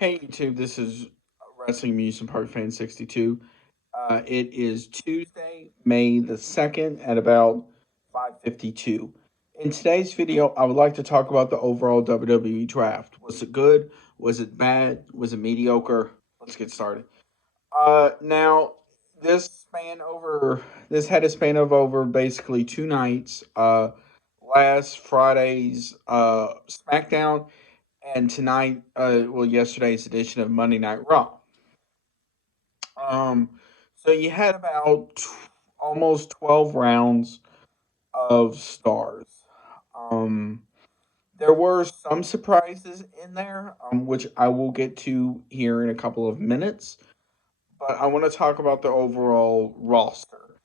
Hey YouTube, this is Wrestling Amusement Park Fan 62. It is Tuesday, May the 2nd at about 5:52. In today's video, I would like to talk about the overall WWE draft. Was it good? Was it bad? Was it mediocre? Let's get started. Now this had a span of over basically two nights. Last Friday's SmackDown and tonight, yesterday's edition of Monday Night Raw. Um, so you had about almost 12 rounds of stars. Um, there were some surprises in there, which I will get to here in a couple of minutes. But I want to talk about the overall roster.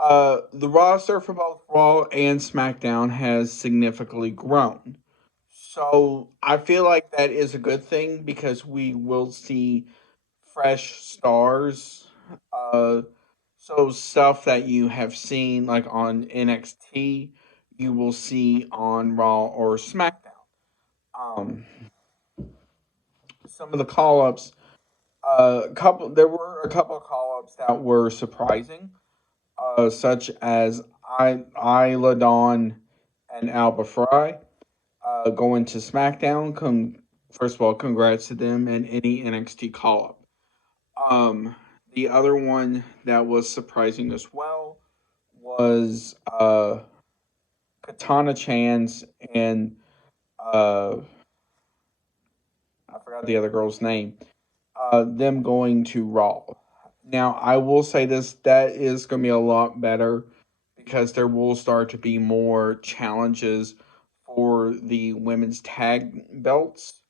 The roster for both Raw and SmackDown has significantly grown. So I feel like that is a good thing because we will see fresh stars. Uh, so stuff that you have seen like on NXT, you will see on Raw or SmackDown. Um, some of the call ups, there were a couple of call ups that were surprising, such as Isla Dawn and Alba Fry going to SmackDown. First of all, congrats to them and any NXT call up. The other one that was surprising as well was Katana Chance and uh, I forgot the other girl's name. Them going to Raw. Now, I will say this: that is going to be a lot better because there will start to be more challenges for the women's tag belts.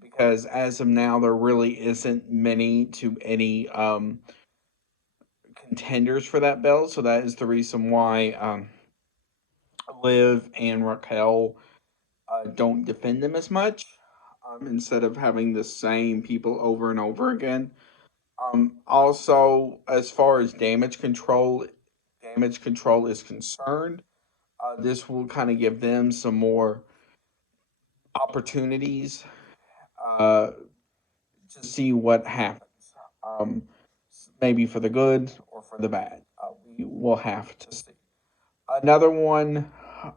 Because as of now, there really isn't many to any contenders for that belt. So that is the reason why Liv and Raquel don't defend them as much instead of having the same people over and over again. Also, as far as damage control is concerned, this will kind of give them some more opportunities uh, to see what happens. Um, Maybe for the good or for the bad. We will have to see. Another one,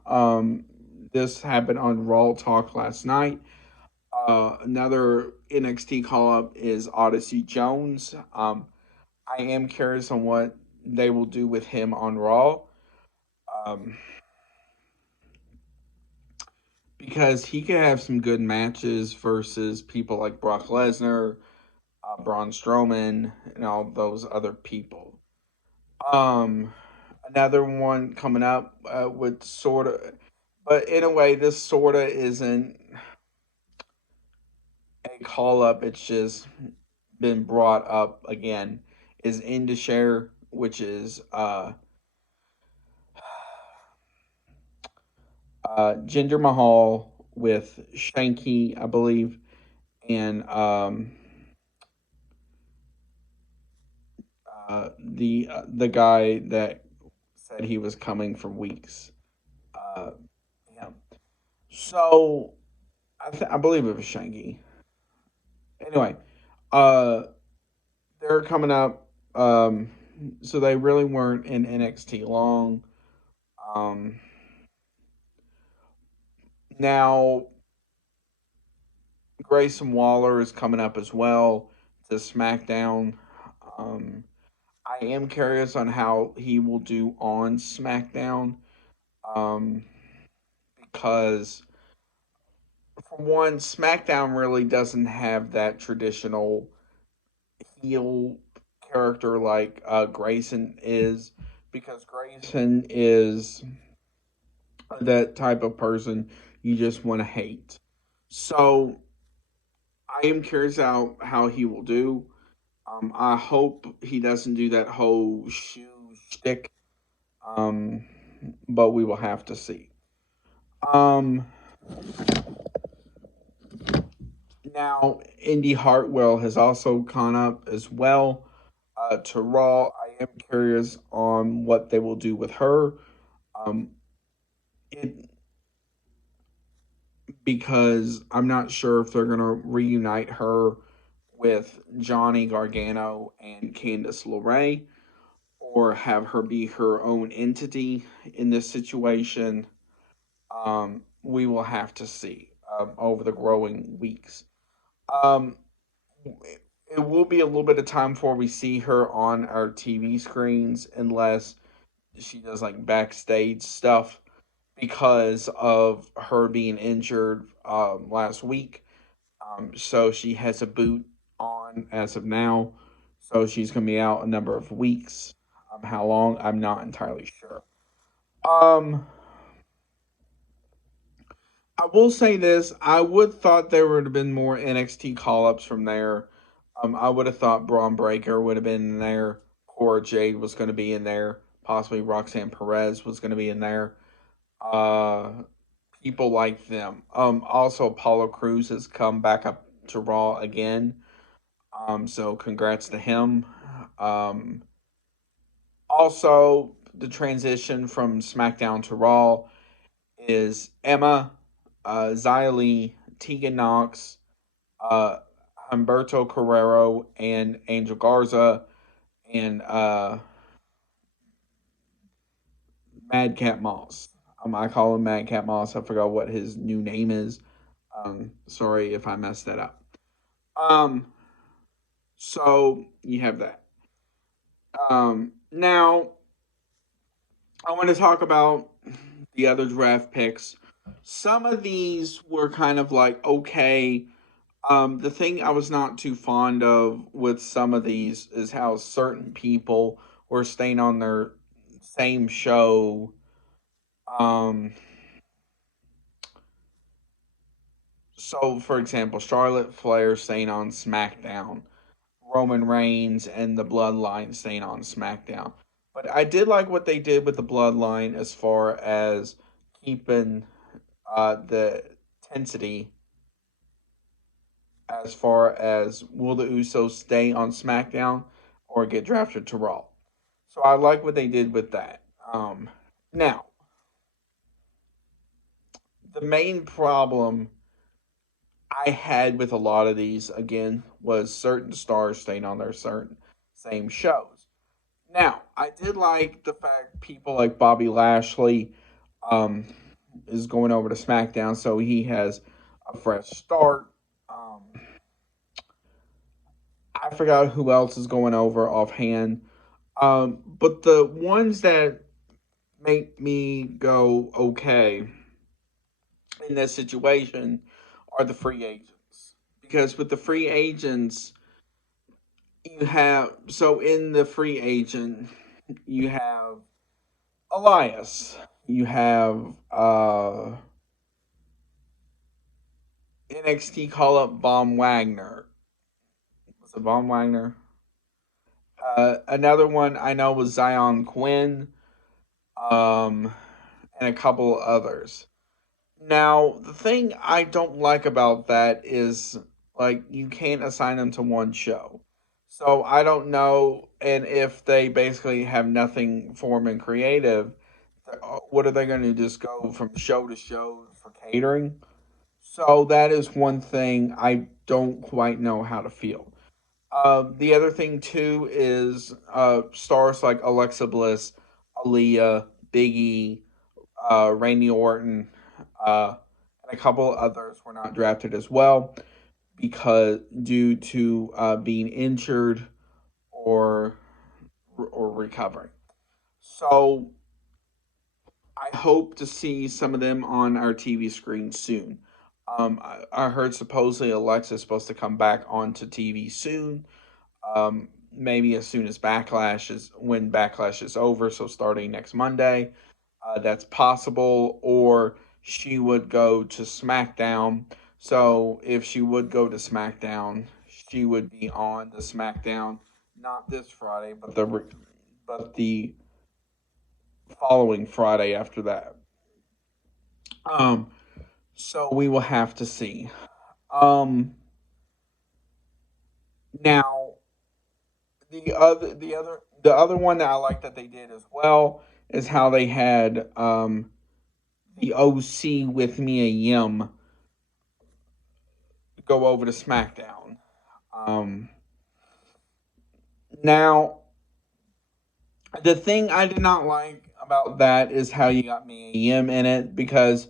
um, this happened on Raw Talk last night. Another NXT call up is Odyssey Jones. I am curious on what they will do with him on Raw. Um, because he could have some good matches versus people like Brock Lesnar, Braun Strowman, and all those other people. Um, Another one coming up with sort of, but in a way, this sort of isn't a call up. It's just been brought up again. Is Indashare, which is Jinder Mahal with Shanky, I believe, and the guy that said he was coming for weeks. Uh, yeah. So I believe it was Shanky. Anyway, uh, they're coming up. So they really weren't in NXT long. Um, Now Grayson Waller is coming up as well to SmackDown. Um, I am curious on how he will do on SmackDown. Um, because for one, SmackDown really doesn't have that traditional heel character like Grayson is, because Grayson is that type of person you just want to hate. So I am curious how he will do. I hope he doesn't do that whole shoe stick, um, but we will have to see. Um, Now, Indy Hartwell has also gone up as well to Raw. I am curious on what they will do with her. Um, it Because I'm not sure if they're going to reunite her with Johnny Gargano and Candice LeRae, or have her be her own entity in this situation. We will have to see over the growing weeks. Um, it will be a little bit of time before we see her on our TV screens, unless she does like backstage stuff because of her being injured last week. So she has a boot on as of now. So she's going to be out a number of weeks. How long? I'm not entirely sure. Um, I will say this: I would thought there would have been more NXT call ups from there. I would have thought Braun Breaker would have been in there. Cora Jade was going to be in there. Possibly Roxanne Perez was going to be in there. Uh, People like them. Also, Apollo Crews has come back up to Raw again. So congrats to him. Um, Also, the transition from SmackDown to Raw is Emma, Xia Li, Tegan Knox, uh, Humberto Carrero, and Angel Garza, and Madcap Moss. I call him Madcap Moss. I forgot what his new name is. Sorry if I messed that up. Um, so you have that. Now I want to talk about the other draft picks. Some of these were kind of like okay. The thing I was not too fond of with some of these is how certain people were staying on their same show. Um, so, for example, Charlotte Flair staying on SmackDown, Roman Reigns and the Bloodline staying on SmackDown. But I did like what they did with the Bloodline as far as keeping the intensity as far as will the Usos stay on SmackDown or get drafted to Raw. So I like what they did with that. Now, the main problem I had with a lot of these again was certain stars staying on their certain same shows. Now, I did like the fact people like Bobby Lashley um, is going over to SmackDown, so he has a fresh start. I forgot who else is going over offhand. But the ones that make me go okay in this situation are the free agents. Because with the free agents, you have so in the free agent, you have Elias, you have NXT call up Von Wagner. Was it Von Wagner? Another one I know was Zion Quinn, um, and a couple others. Now, the thing I don't like about that is like you can't assign them to one show. So I don't know, and if they basically have nothing for them in creative, what are they going to just go from show to show for catering? So that is one thing I don't quite know how to feel. The other thing too is stars like Alexa Bliss, Aaliyah, Biggie, Randy Orton, and a couple others were not drafted as well because due to being injured or recovering. So I hope to see some of them on our TV screen soon. I heard supposedly Alexa's supposed to come back onto TV soon. Maybe as soon as Backlash is when Backlash is over, so starting next Monday. That's possible, or she would go to SmackDown. So if she would go to SmackDown, she would be on the SmackDown not this Friday, but the following Friday after that. Um, so we will have to see. Um, Now the other one that I like that they did as well is how they had the OC with Mia Yim go over to SmackDown. Um, Now, the thing I did not like about that is how you got Mia Yim in it because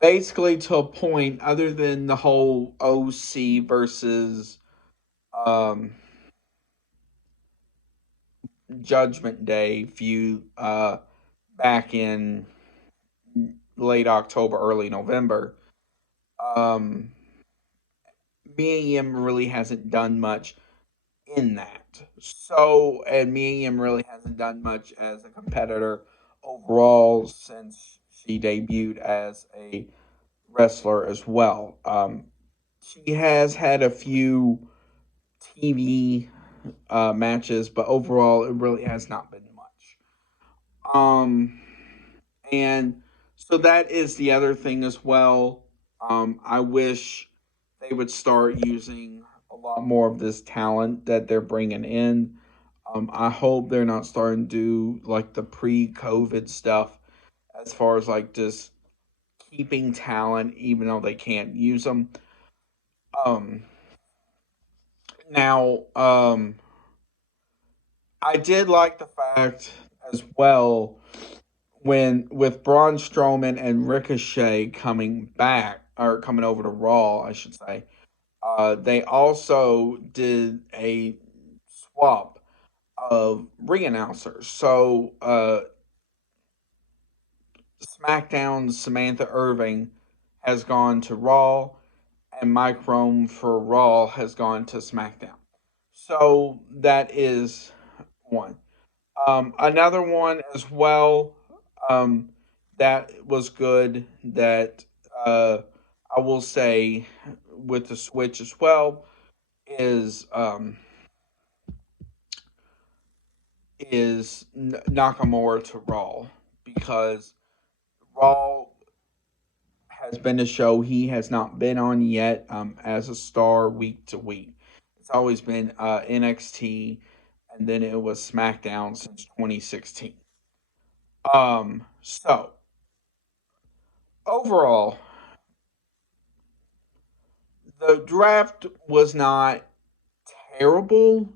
basically to a point, other than the whole OC versus um, Judgment Day feud back in late October, early November, um, Mia Yim really hasn't done much in that. So, and Mia Yim really hasn't done much as a competitor overall since she debuted as a wrestler as well. She has had a few TV matches, but overall, it really has not been much. Um, and so that is the other thing as well. I wish they would start using a lot more of this talent that they're bringing in. I hope they're not starting to do like the pre-COVID stuff as far as like just keeping talent even though they can't use them. Um, now, I did like the fact as well when with Braun Strowman and Ricochet coming back or coming over to Raw, I should say. They also did a swap of ring announcers. So SmackDown's Samantha Irving has gone to Raw, and Mike Rome for Raw has gone to SmackDown. So that is one. Another one as well um, that was good that I will say with the switch as well is Nakamura to Raw because Raw has been a show he has not been on yet as a star week to week. It's always been NXT and then it was SmackDown since 2016. So overall, the draft was not terrible,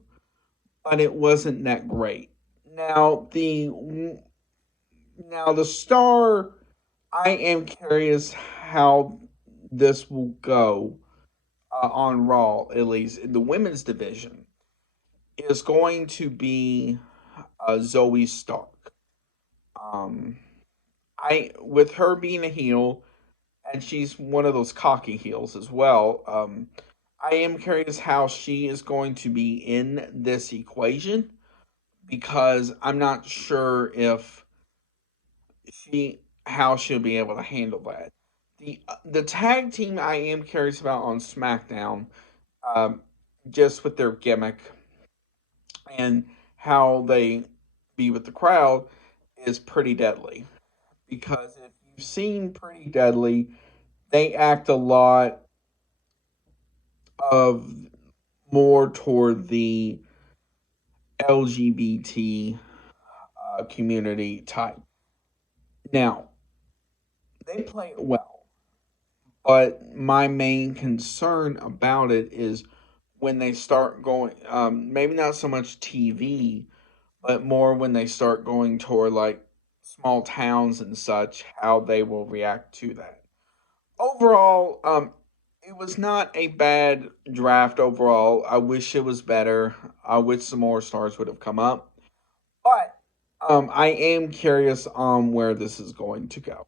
but it wasn't that great. Now the star, I am curious how this will go on Raw, at least in the women's division, is going to be Zoe Stark. Um, I with her being a heel, and she's one of those cocky heels as well. I am curious how she is going to be in this equation because I'm not sure if she how she'll be able to handle that. The tag team I am curious about on SmackDown, um, just with their gimmick and how they be with the crowd, is Pretty Deadly. Because if you've seen Pretty Deadly, they act a lot of more toward the LGBT community type. Now, they play it well, but my main concern about it is when they start going, maybe not so much TV, but more when they start going toward like small towns and such, how they will react to that. Overall, it was not a bad draft overall. I wish it was better. I wish some more stars would have come up. But I am curious on where this is going to go.